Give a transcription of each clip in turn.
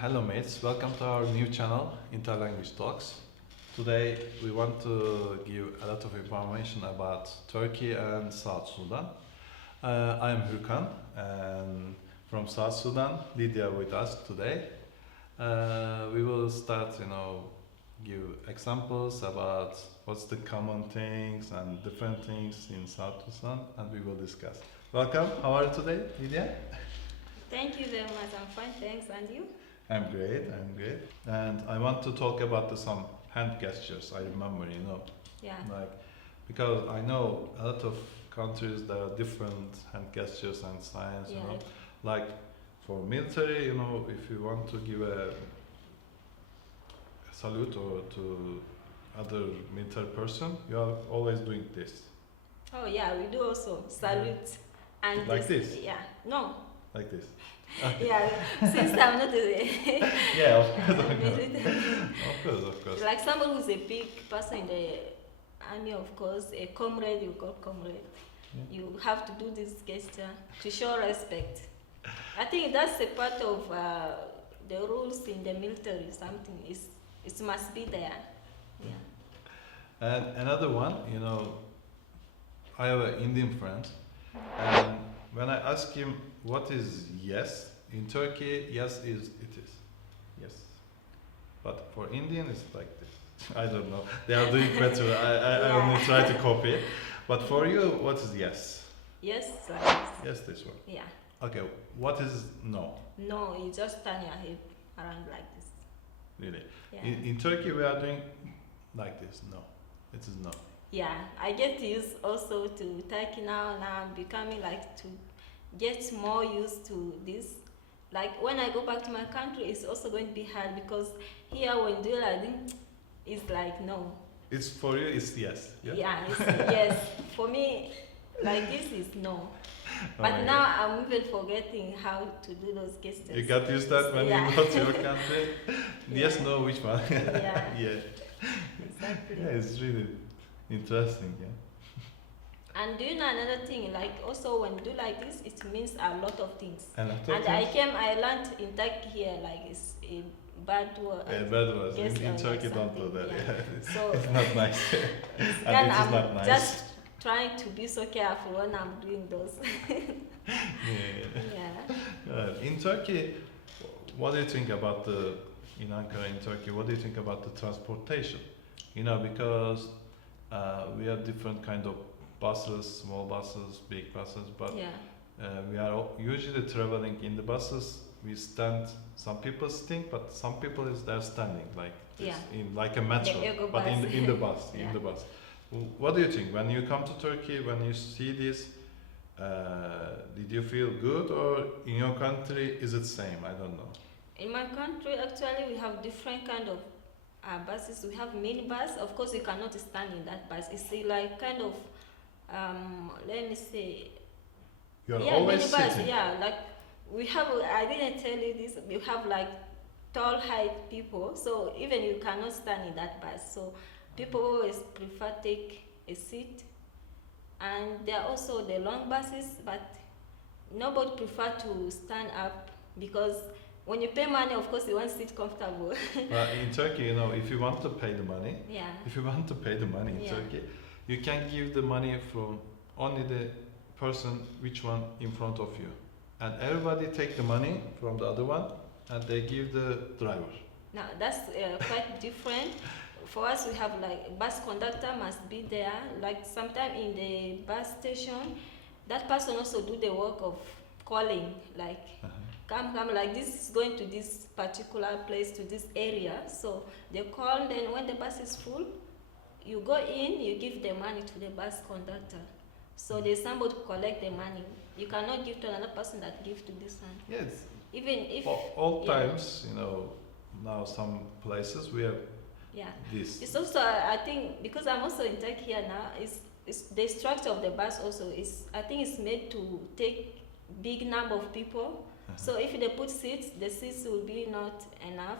Hello mates, welcome to our new channel, Interlanguage Talks. Today we want to give a lot of information about Turkey and South Sudan. I am Hürkan and from South Sudan, Lydia with us today. We will start, give examples about what's the common things and different things in South Sudan, and we will discuss. Welcome, how are you today, Lydia? Thank you very much. I'm fine, thanks. And you? I'm great. And I want to talk about some hand gestures. I remember, Yeah. because I know a lot of countries there are different hand gestures and signs, Yeah. Like for military, if you want to give a salute or to other military person, you are always doing this. Oh, yeah, we do also salute. And Like this? Yeah. No. Like this. Yeah, since I'm not a Yeah, of course. military. Of course. Like somebody who's a big person in the army, of course, a comrade, you call comrade. Yeah. You have to do this gesture to show respect. I think that's a part of the rules in the military. Something it must be there. Yeah. And another one, I have an Indian friend, and when I ask him what is yes, in Turkey, yes it is. Yes. But for Indian, it's like this. I don't know. They are doing better. I only try to copy. But for you, what is yes? Yes, Yes, this one. Yeah. Okay, what is no? No, you just turn your head around like this. Really? Yeah. In Turkey, we are doing like this. No. It is no. Yeah, I get used also to Turkey now. Now I'm becoming like to get more used to this. Like when I go back to my country, it's also going to be hard because here when do like this, it's like no. It's for you, it's yes. Yeah, it's yes. For me, like this is no. But my now God. I'm even forgetting how to do those gestures. You got used that when Yeah. you go to your country? Yes, Yeah. no, which one? Yeah. Yeah. Exactly. Yeah, it's really interesting, yeah. And do you know another thing? Like also when you do like this, it means a lot of things. And I learned in Turkey here, like it's a bad word. bad words. Yes, In Turkey, like don't do something, that. yeah. Yeah. So It's not nice. it's And it is I'm not nice. just trying to be so careful when I'm doing those. Yeah. Yeah. In Turkey, what do you think about in Ankara, in Turkey, what do you think about the transportation? Because we have different kind of buses, small buses, big buses, but Yeah. we are usually traveling in the buses. We stand. Some people sitting, but some people is there standing like this, Yeah. in like a metro, Ego but bus. in the bus, Yeah. in the bus. What do you think when you come to Turkey? When you see this, did you feel good, or in your country is it same? I don't know. In my country, actually, we have different kind of buses. We have minibus. Of course, you cannot stand in that bus. It's like kind of, let me say, You're yeah, always minibus. sitting. Yeah, like we have. I didn't tell you this. We have like tall height people, so even you cannot stand in that bus. So people always prefer take a seat, and there are also the long buses, but nobody prefer to stand up because when you pay money, of course, you want to sit comfortable. In Turkey, if you want to pay the money, Yeah. if you want to pay the money in Yeah. Turkey, you can give the money from only the person which one in front of you, and everybody take the money from the other one, and they give the driver. Now that's quite different. For us, we have like bus conductor must be there. Like sometime in the bus station, that person also do the work of calling, like come, like this is going to this particular place, to this area. So they call, then when the bus is full, you go in, you give the money to the bus conductor. So there's somebody to collect the money. You cannot give to another person that give to this one. Yes. Even if All yeah. times, now some places we have Yeah. this. It's also, I think, because I'm also in tech here now, it's the structure of the bus also is, I think it's made to take big number of people. So if they put seats, the seats will be not enough.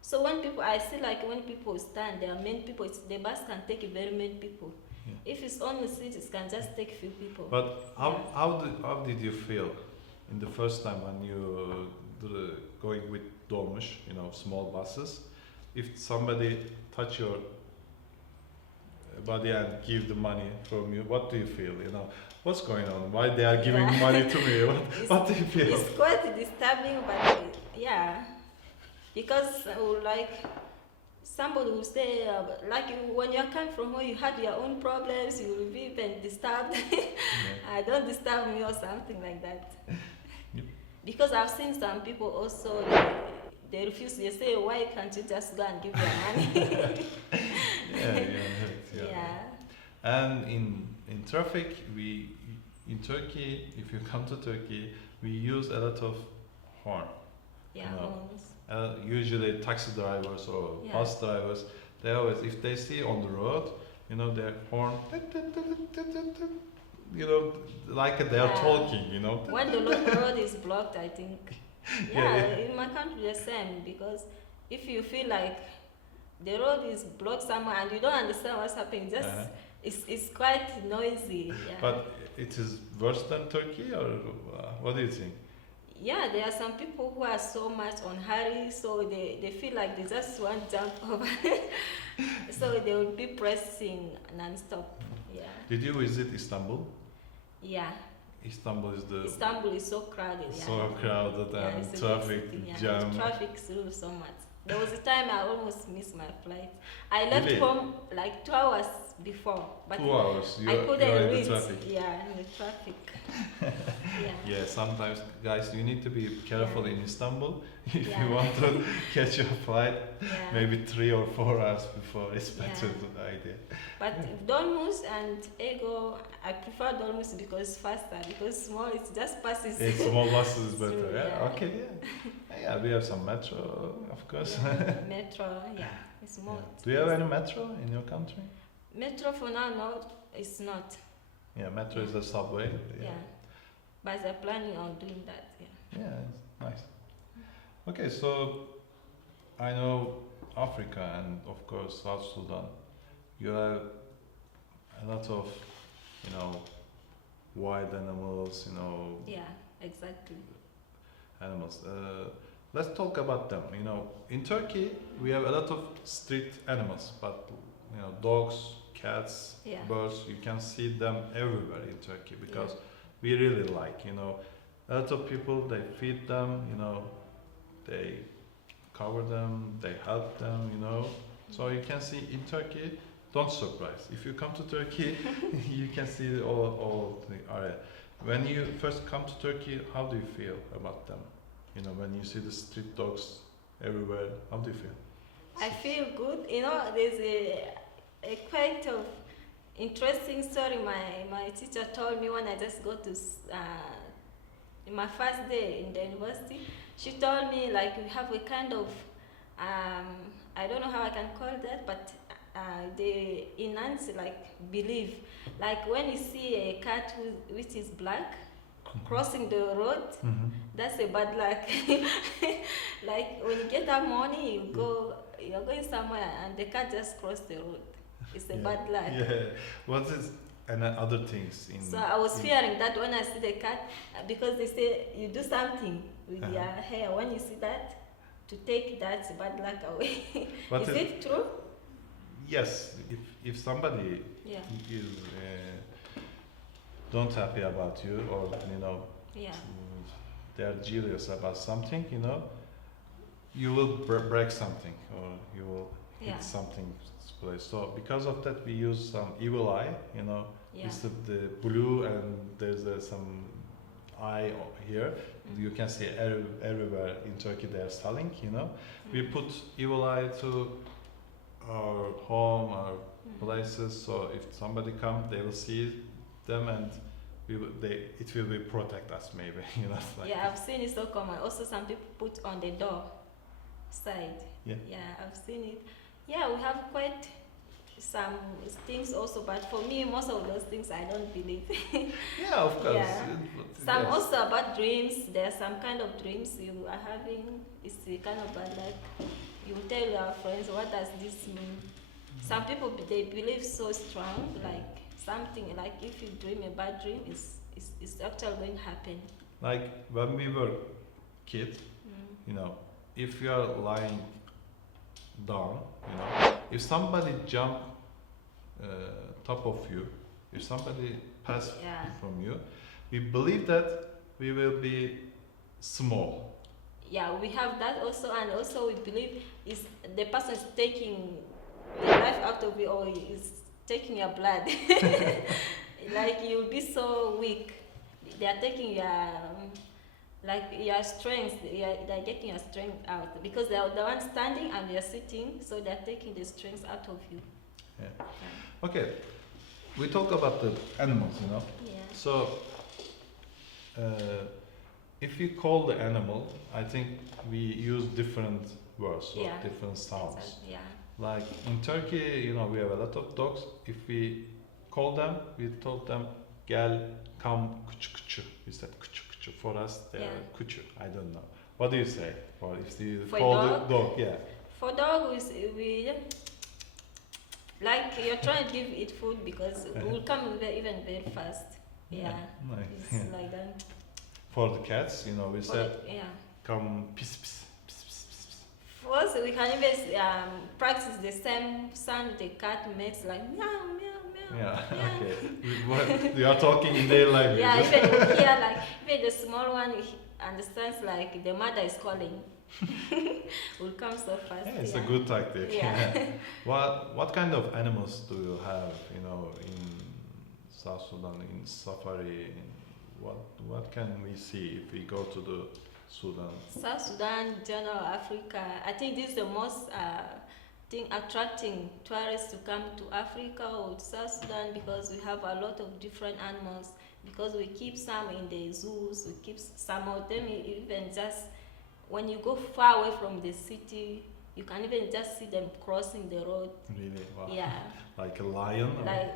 So when people, I see like when people stand, there are many people, the bus can take very many people. Yeah. If it's only seats, it can just take few people. But how did you feel in the first time when you going with dolmuş, small buses. If somebody touch your body and give the money from you, what do you feel? What's going on? Why they are giving money to me? What do you feel? It's quite disturbing, but yeah, because like somebody will say, like when you come from home, you had your own problems, you will be even disturbed. Don't disturb me or something like that. Yep. Because I've seen some people also, they refuse. They say, why can't you just go and give your money? Yeah. And in traffic, in Turkey, if you come to Turkey, we use a lot of horn. Yeah, horns. Usually taxi drivers or bus drivers, they always, if they see on the road, their horn, like they are talking, When the local road is blocked, I think. In my country the same, because if you feel like the road is blocked somewhere and you don't understand what's happening, just it's quite noisy. Yeah. But it is worse than Turkey, or what do you think? Yeah, there are some people who are so much on hurry, so they feel like they just want to jump over. So they will be pressing non-stop. Yeah. Did you visit Istanbul? Yeah. Istanbul is so crowded. So crowded and traffic jam. Traffic through so much. There was a time I almost missed my flight. I left Really? home like 2 hours before, but 2 hours. I couldn't reach. In the traffic. Yeah, in the traffic. Yeah, sometimes, guys, you need to be careful in Istanbul. If Yeah. you want to catch your flight, Yeah. maybe 3 or 4 hours before, it's better idea. But Dolmus and Ego, I prefer Dolmus because it's faster, because small, it just passes. Small buses is better, through, yeah? Okay, yeah, we have some metro, of course. Metro, it's more. Do you have any metro in your country? Metro for now, no, it's not. Yeah, metro is the subway. Yeah. But they're planning on doing that, Yeah, it's nice. Okay, so I know Africa and of course South Sudan. You have a lot of, wild animals, Yeah, exactly. animals. Let's talk about them. In Turkey we have a lot of street animals, but dogs, cats, birds. You can see them everywhere in Turkey because we really like. A lot of people, they feed them. They cover them, they help them. So you can see in Turkey. Don't surprise. If you come to Turkey, you can see all the area. When you first come to Turkey, how do you feel about them? When you see the street dogs everywhere, how do you feel? I feel good. There's a quite of interesting story my teacher told me when I just go to my first day in the university. She told me like we have a kind of I don't know how I can call that, but they enhance believe, like when you see a cat which is black crossing the road, that's a bad luck. Like when you get up morning, you're going somewhere and the cat just crossed the road. It's a bad luck. Yeah. What is and other things in? So I was fearing that when I see the cat, because they say you do something with your hair when you see that, to take that bad luck away. Is it true? Yes. If somebody is don't happy about you, or they are jealous about something, you will break something, or you will hit something place. So because of that, we use some evil eye. It's the blue, and there's some eye here. You can see everywhere in Turkey they are selling. We put evil eye to our home, our places. So if somebody comes, they will see them, and it will be protect us maybe. I've seen it so common. Also, some people put on the door side. I've seen it. We have quite some things also, but for me, most of those things I don't believe. Of course. Some also about dreams. There are some kind of dreams you are having. It's the kind of bad luck. You tell your friends, what does this mean? Some people, they believe so strong, like something, like if you dream a bad dream, it's actually going to happen. Like when we were kids, if you are lying down, you know, if somebody jump top of you, if somebody pass Yeah. from you, we believe that we will be small. Yeah, we have that also, and also we believe is the person is taking the life out of you or is taking your blood. Like you'll be so weak. They are taking your like your strength. They're getting your strength out because they are the one standing and they are sitting, so they're taking the strength out of you. Yeah. Yeah. Okay, we talk about the animals, you know. Yeah. So, if you call the animal, I think we use different words or Yeah. different sounds. Exactly. Yeah. Like in Turkey, you know, we have a lot of dogs. If we call them, we told them, "Gel, come, kuchu kuchu." We said kuchu kuchu. For us, they are Yeah. kuchu. I don't know. What do you say? Or if you For call dog? the dog, yeah. For dog, we like you're trying to give it food because it will come even very fast. Yeah. Nice. It's Yeah. like that. For the cats, you know, we For said, yeah. "Come, pis pis pis pis pis." Pis." For us, we can even practice the same sound the cat makes, like meow, meow, meow. Yeah. meow. Okay. What you are talking in their language? Yeah, even you hear like even the small one understands like the mother is calling. Will come so fast. Yeah, it's yeah. a good tactic. Yeah. What kind of animals do you have? You know, in South Sudan, in safari. What can we see if we go to the Sudan? South Sudan, General Africa. I think this is the most thing attracting tourists to come to Africa or South Sudan because we have a lot of different animals. Because we keep some in the zoos, we keep some of them even just when you go far away from the city, you can even just see them crossing the road. Really? Wow. Yeah. Like a lion? Or?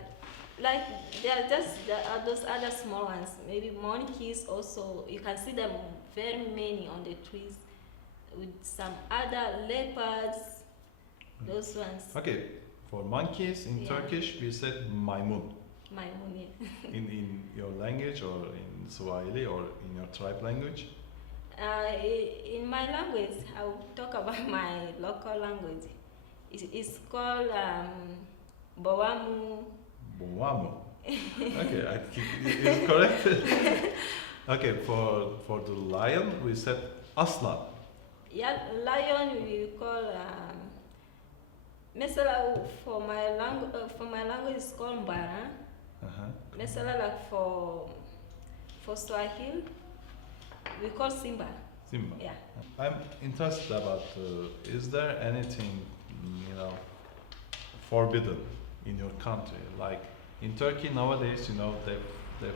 Like they are just those other small ones. Maybe monkeys also. You can see them very many on the trees with some other leopards. Those ones. Okay, for monkeys in Yeah. Turkish we said maymun. Maymun, yeah. In your language or in Swahili or in your tribe language? In my language, I will talk about my local language. It's called Bowamu. Bowamu. Okay, I think it is correct. Okay, for the lion we said aslan. Yeah, lion we call mesela for my language it's called mbara. Mesela like for Swahili we call Simba. Simba. Yeah. I'm interested about is there anything you know forbidden in your country? Like in Turkey nowadays, you know, they've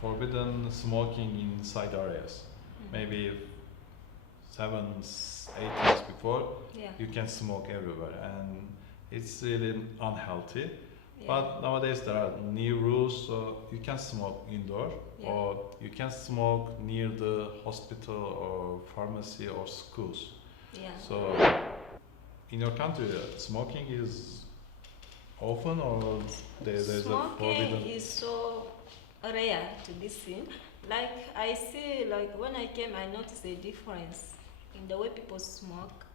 forbidden smoking inside areas. Maybe 7, 8 years before, Yeah. you can smoke everywhere, and it's really unhealthy. Yeah. But nowadays there are new rules, so you can smoke indoor, Yeah. or you can smoke near the hospital or pharmacy or schools. Yeah. So, in your country, smoking is often, or there's a Smoking forbidden? is so rare to be seen. Like I see, like when I came, I noticed a difference in the way people smoke.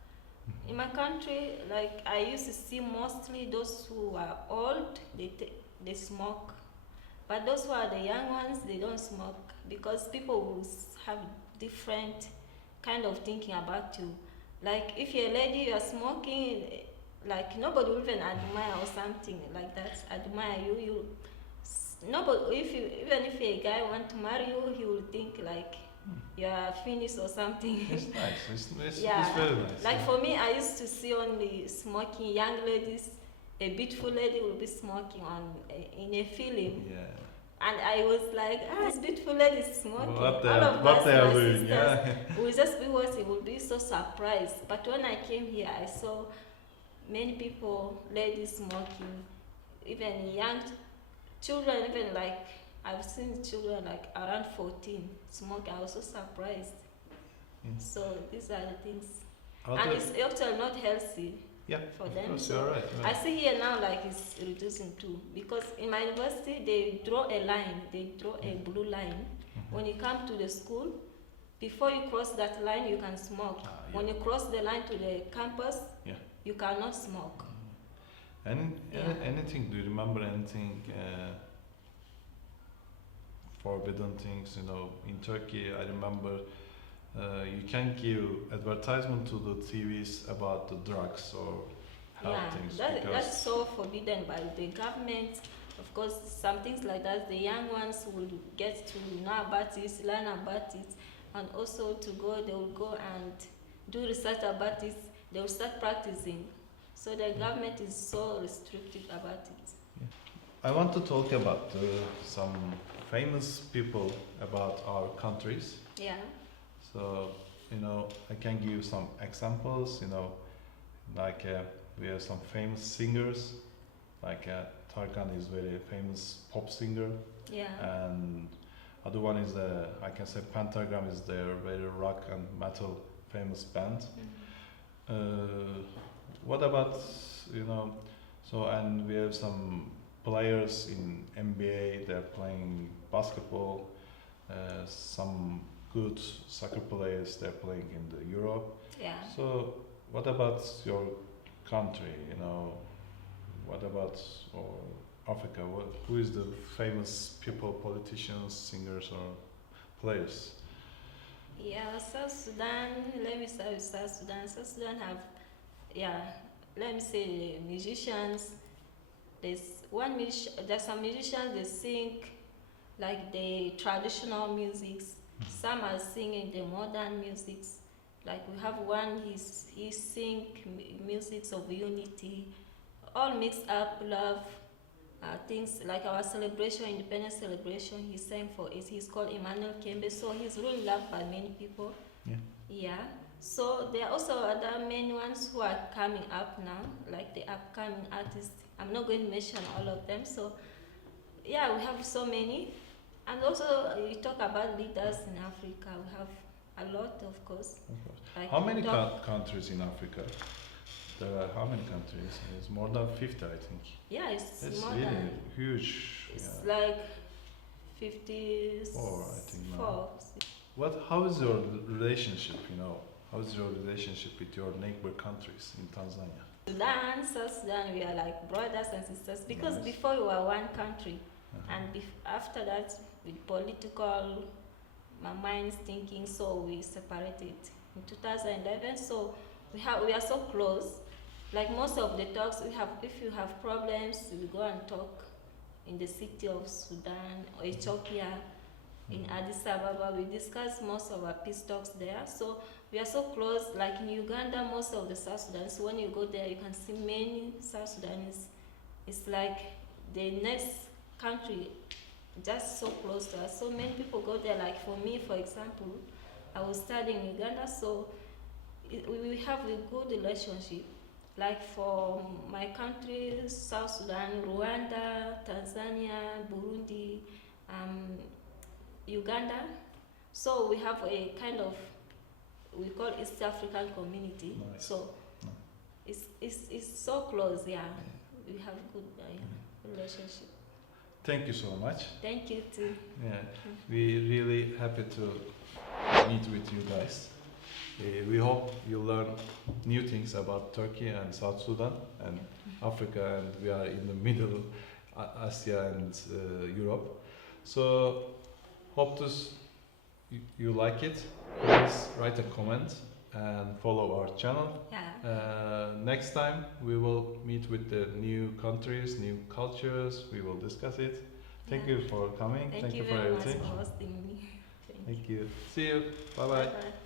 In my country, like I used to see mostly those who are old, they smoke, but those who are the young ones, they don't smoke because people will have different kind of thinking about you. Like if you're a lady, you are smoking, like nobody will even admire or something like that. Admire you. Nobody. Even if a guy want to marry you, he will think like you are finished or something. It's nice. It's Yeah. very nice. Like for me, I used to see only smoking young ladies. A beautiful lady will be smoking in a film, Yeah. and I was like, this beautiful lady is smoking. What they All are, of what us, they are my doing? sisters, Yeah. we will just be watching. Will be so surprised. But when I came here, I saw many people, ladies smoking, even young children, even like I've seen children like around 14 smoking. I was so surprised. Mm. So these are the things. Other- And it's actually not healthy yeah, for of them. course, So you're right. I see here now like it's reducing too. Because in my university they draw a line, they draw a blue line. Mhm. When you come to the school, before you cross that line, you can smoke. Yeah. When you cross the line to the campus, Yeah. you cannot smoke. Anything? Do you remember anything? Forbidden things, in Turkey. I remember you can give advertisement to the TVs about the drugs or health things. That's so forbidden by the government. Of course, some things like that, the young ones will get to know about it, learn about it, and also they will go and do research about it. They will start practicing. So the government is so restrictive about it. Yeah. I want to talk about some famous people about our countries. Yeah. So, I can give some examples, like we have some famous singers, like Tarkan is very famous pop singer. Yeah. And other one is I can say Pentagram is their very rock and metal famous band. What about, and we have some players in NBA, they're playing basketball, some good soccer players, they're playing in the Europe. Yeah. So what about your country, what about Africa? Who is the famous people, politicians, singers or players? Yeah, South Sudan, let me start with South Sudan. South Sudan have, let me say musicians. There's some musicians, they sing like the traditional musics. Some are singing the modern musics. Like we have one, he sing musics of unity, all mixed up, love, things like our celebration, independence celebration, he sang for it. He's called Emmanuel Kembe, so he's really loved by many people. Yeah. Yeah. So there are also other main ones who are coming up now, like the upcoming artists. I'm not going to mention all of them. So yeah, we have so many. And also you talk about leaders in Africa. We have a lot, of course. Like how many countries in Africa? There are how many countries? It's more than 50, I think. Yeah, it's more really than huge. It's like 54, I think now. How is your relationship, How is your relationship with your neighbor countries in Tanzania? Sudan, South Sudan, we are like brothers and sisters because before we were one country, and after that, with political minds thinking, so we separated in 2011. So we are so close. Like most of the talks we have, if you have problems, we go and talk in the city of Sudan or Ethiopia, in Addis Ababa. We discuss most of our peace talks there. So we are so close. Like in Uganda, most of the South Sudanese, when you go there, you can see many South Sudanese. It's like the next country, just so close to us. So many people go there. Like for me, for example, I was studying in Uganda, so we have a good relationship. Like for my countries, South Sudan, Rwanda, Tanzania, Burundi, Uganda. So we have a kind of, we call it East African community. Nice. So it's so close, We have good relationship. Thank you so much. Thank you too. Yeah, we're really happy to meet with you guys. We hope you learn new things about Turkey and South Sudan and Africa, and we are in the middle, Asia and Europe. So hope you like it. Please write a comment and follow our channel. Yeah. Next time we will meet with the new countries, new cultures. We will discuss it. Thank you for coming. Thank you for very everything. much for hosting me. Thank you. See you. Bye bye. Bye.